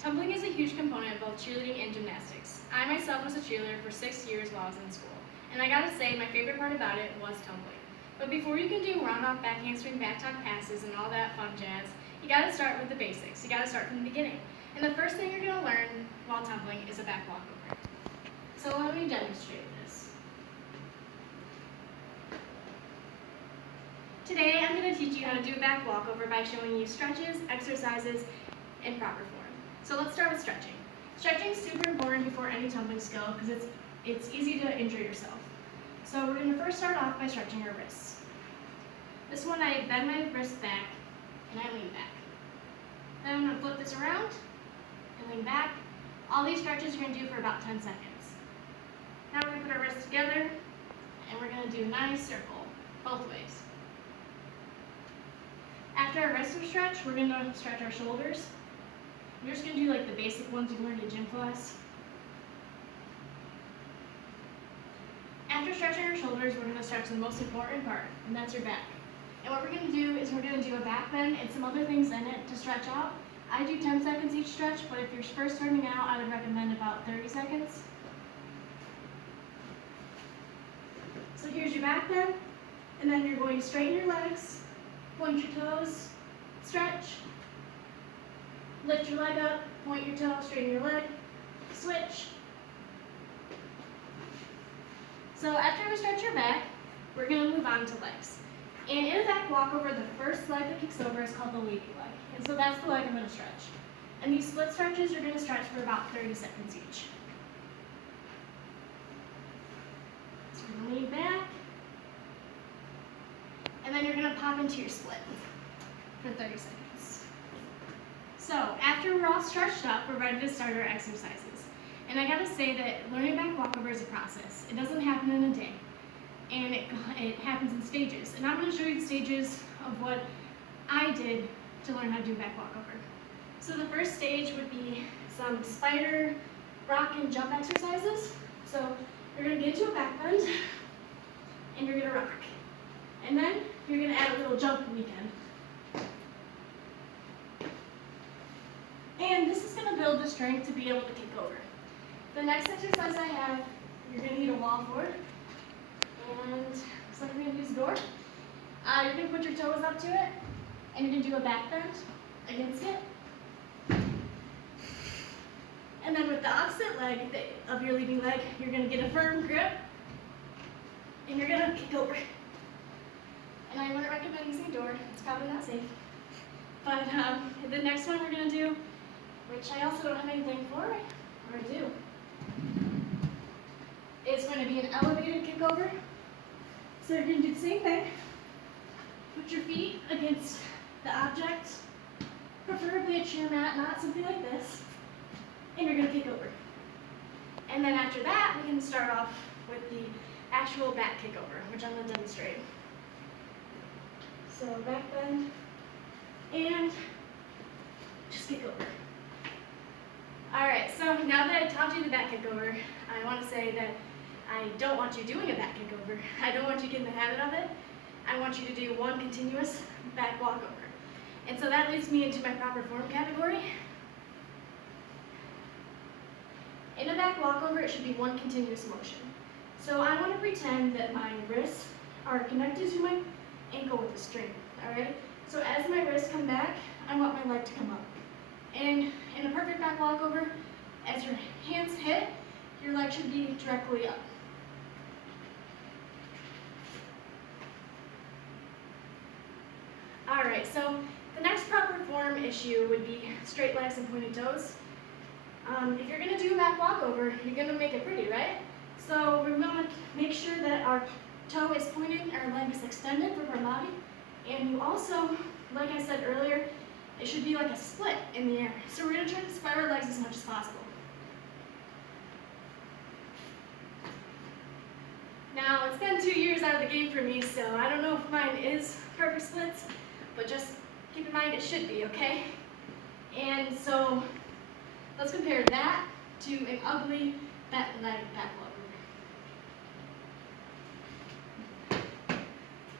Tumbling is a huge component of both cheerleading and gymnastics. I myself was a cheerleader for 6 years while I was in school, and I gotta say my favorite part about it was tumbling. But before you can do round-off back handspring back tuck passes and all that fun jazz, you gotta start with the basics. You gotta start from the beginning. And the first thing you're gonna learn while tumbling is a back walkover. So let me demonstrate this. Today I'm going to teach you how to do a back walkover by showing you stretches, exercises, and proper form. So let's start with stretching. Stretching is super important before any tumbling skill because it's easy to injure yourself. So we're going to first start off by stretching our wrists. This one I bend my wrist back and I lean back. Then I'm going to flip this around and lean back. All these stretches you're going to do for about 10 seconds. Now we're going to put our wrists together and we're going to do a nice circle both ways. After our wrists are stretched, we're going to stretch our shoulders. We're just going to do like the basic ones you learned in gym class. After stretching our shoulders, we're going to stretch the most important part, and that's your back. And what we're going to do is we're going to do a back bend and some other things in it to stretch out. I do 10 seconds each stretch, but if you're first starting out, I would recommend about 30 seconds. So here's your back bend, and then you're going to straighten your legs, point your toes, stretch, lift your leg up, point your toe, straighten your leg, switch. So after we stretch your back, we're going to move on to legs. And in a back walkover, the first leg that kicks over is called the leading leg. And so that's the leg I'm going to stretch. And these split stretches you're going to stretch for about 30 seconds each. So we're going to lean back. And then you're going to pop into your split for 30 seconds. So after we're all stretched up, we're ready to start our exercises. And I gotta say that learning back walkover is a process. It doesn't happen in a day. And it happens in stages. And I'm going to show you the stages of what I did to learn how to do back walkover. So the first stage would be some spider, rock, and jump exercises. So you're going to get into a back bend, and you're going to rock. And then you're going to add a little jump weekend. And this is going to build the strength to be able to kick over. The next exercise I have, you're going to need a wall for. And so we're going to use a door. You're going to put your toes up to it, and you're going to do a back bend against it. And then with the opposite leg of your leading leg, you're going to get a firm grip, and you're going to kick over. And I wouldn't recommend using a door. It's probably not safe. But the next one we're going to do, which I also don't have anything for, or I do, is going to be an elevated kick over. So you're going to do the same thing. Put your feet against the object, preferably a chair mat, not something like this, and you're going to kick over. And then after that, we can start off with the actual back kick over, which I'm going to demonstrate. So back bend, and just kick over. Alright, so now that I taught you the back kick over, I want to say that I don't want you doing a back kick over. I don't want you getting the habit of it. I want you to do one continuous back walkover. And so that leads me into my proper form category. In a back walkover, it should be one continuous motion. So I want to pretend that my wrists are connected to my ankle with a string, alright? So as my wrists come back, I want my leg to come up. And in a perfect back walkover, as your hands hit, your leg should be directly up. Alright, so the next proper form issue would be straight legs and pointed toes. If you're going to do a back walkover, you're going to make it pretty, right? So we're going to make sure that our toe is pointed, our leg is extended from our body, and you also, like I said earlier, it should be like a split in the air. So we're going to try to spread our legs as much as possible. Now, it's been 2 years out of the game for me, so I don't know if mine is perfect splits, but just keep in mind it should be, okay? And so let's compare that to an ugly back leg back walkover.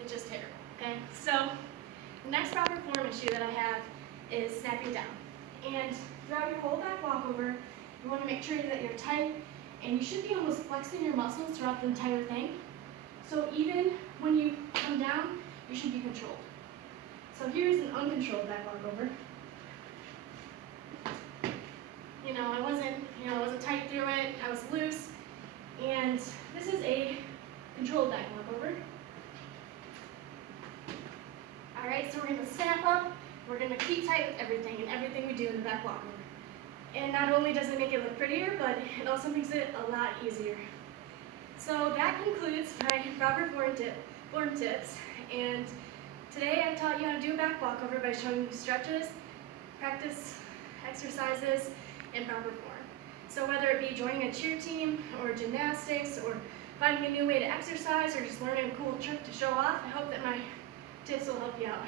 It's just terrible, okay? So the next proper form issue that I have is snapping down. And throughout your whole back walkover, you want to make sure that you're tight, and you should be almost flexing your muscles throughout the entire thing. So even when you come down, you should be controlled. So here's an uncontrolled back walkover. I wasn't tight through it, I was loose. And this is a controlled back walkover. All right, so we're gonna snap up, we're gonna keep tight with everything and everything we do in the back walkover. And not only does it make it look prettier, but it also makes it a lot easier. So that concludes my proper form tips. And today I taught you how to do a back walkover by showing you stretches, practice exercises, and proper form. So whether it be joining a cheer team or gymnastics or finding a new way to exercise or just learning a cool trick to show off, I hope that my tips will help you out.